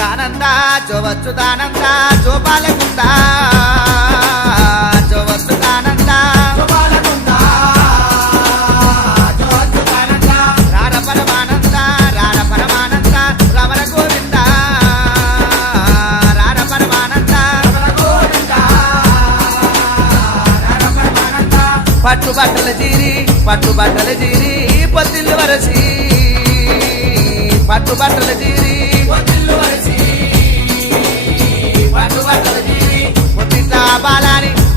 వచ్చుదానంద జో వచ్చుదానంద జో బాలకుంద జో వచ్చుదానంద రార పరమానంద రార పరమానంద రమణ గోవింద రార పరమానంద పట్టుబట్టల జీరి పొత్తిల్లు వరసి పట్టుబట్టల జీరి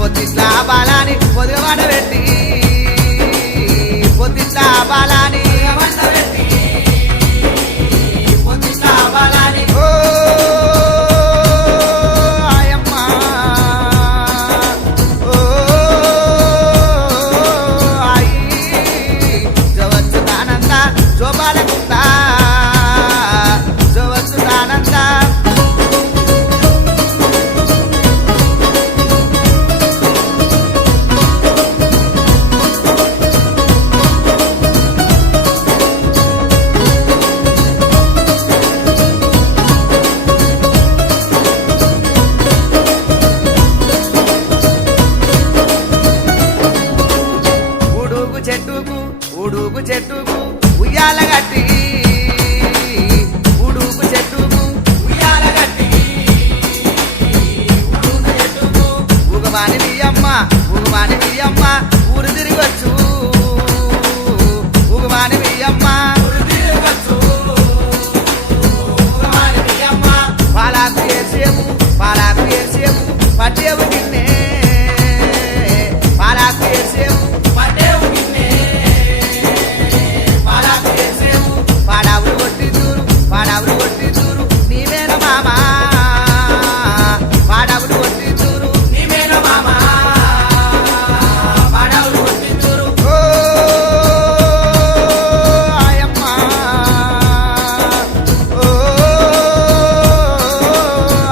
పొత్తిట్లా బాలాని పొదిగవాడ పెట్టి పొత్తిట్లా బాలాని ఓ ఆయమ్మ ఓ ఆయి జవచ్చుదానంద జోబాలకుంద జవచ్చుదానంద ఉడుగు చెట్టుకు ఉయ్యాల గట్టి ఉడుగు చెట్టుకు ఉయ్యాల గట్టి ఉగమాని బియ్యమ్మ ఊరు తిరిగొచ్చు ఉగమాని బియ్యమ్మ పాలాకు ఏసేము పట్టేవు గిన్నె పాలాకు ఏసేము పాడావులు కొట్టి చూరు నీవేన మామా పాడావులు కొట్టి చూరు నీవేన మామా పాడావులు కొట్టి చూరు ఓ ఆయమ్మ ఓ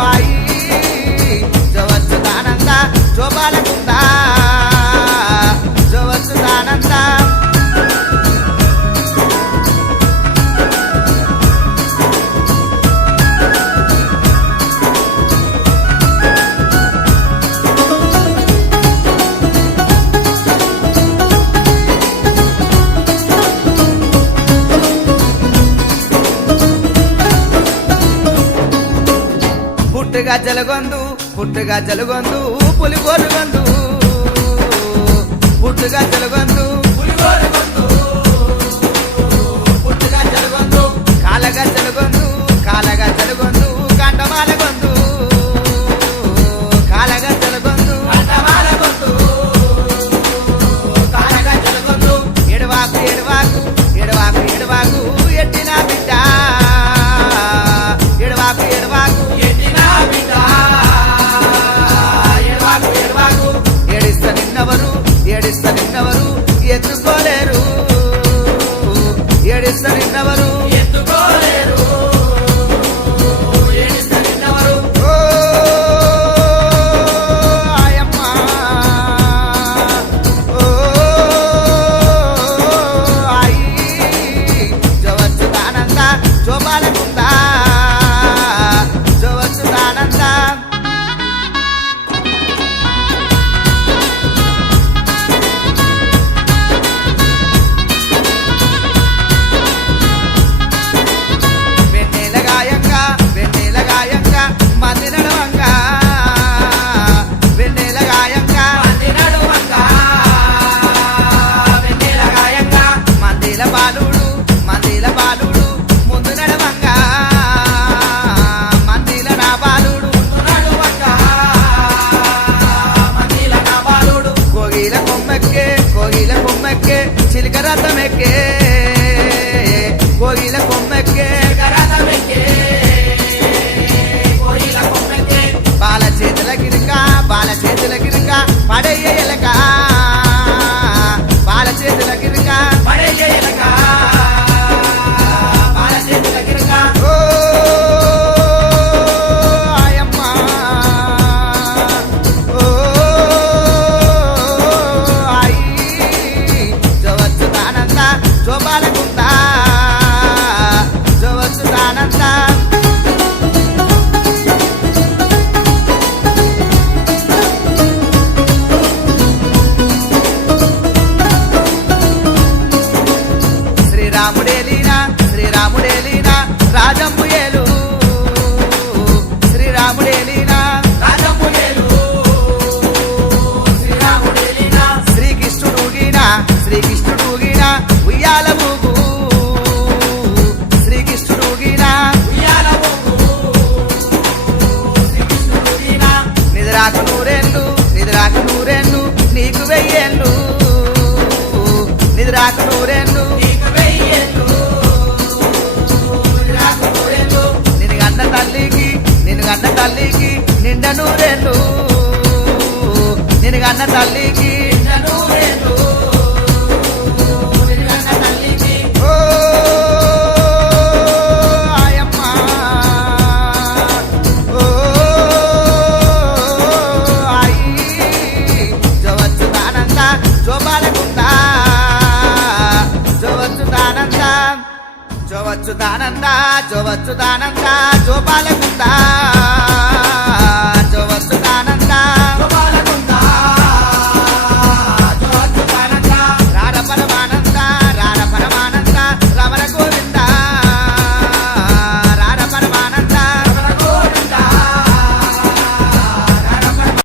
ఆయి జవచ్చుదానంద జోబాలకుంద జవచ్చుదానంద పుట్టుగా జలగొందు పులిగోరు గొందు పుట్టుగా జలగొందు పుట్టుగా జలగొందు కాలగా జలగొందు కంటమాల గొందు కాలగా జలగొందు కాలగా జలగొందు ఎడవాకు ఎట్టిన బిడ్డ ఎడవాకు ఏడిస్త నిన్నవరు రాకు నూరేళ్ళు నిన్ను గన్న తల్లికి నిండ నూరేళ్ళు నిన్ను గన్న తల్లికి ఓ ఆయమ్మ ఓ ఆయి జవచ్చుదానంద జోపాలకుందా జవచ్చుదానంద జోపాలకుందా